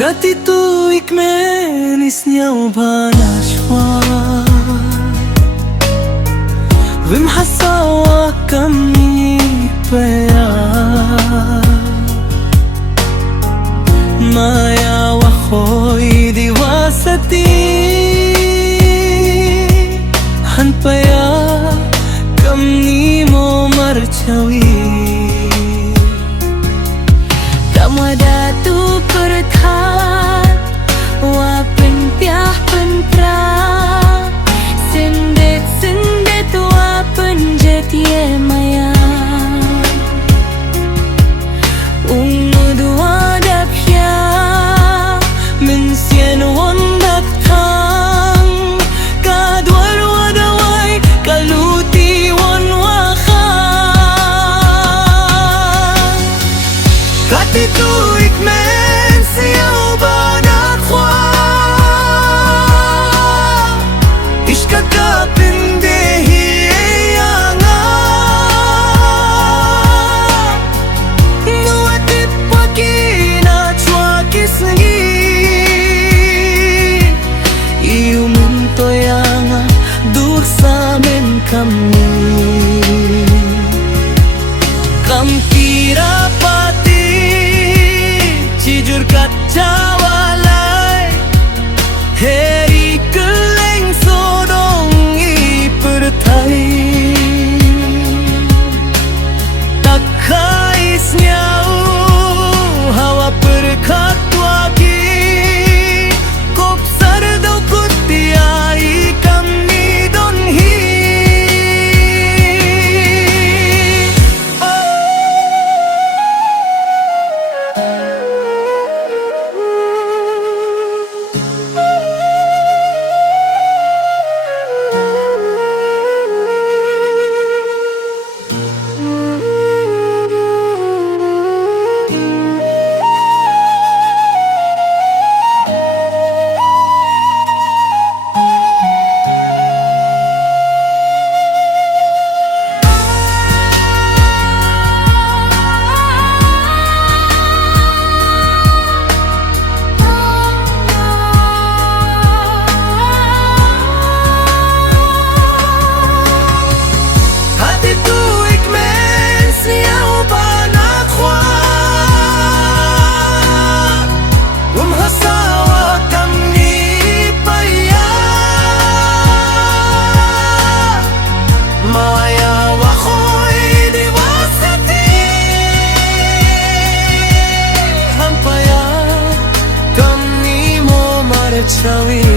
Kati tuik menisnya ubanashwa Vim hasawa kami paya Maya wakhoy diwasati Han paya kami mo marchawi Kamada tu perthat Wapen piah pentra Sendet sendet wapen jetie maya Unu dua dapya Mensien wondak tang Kadwar wadawai kaluti wan wakha Kati tuik men siyaw banak khwa Ishkaka pindehi eyanga Nuatip wakina chwa kisngi Iumuntoyanga dur samen kami Kampira pati Cijur kaca walai Heri keleng sodong i pertai Tak kais nyau Hawa perkat waki Kop sardau kutiai kami donhi Shall we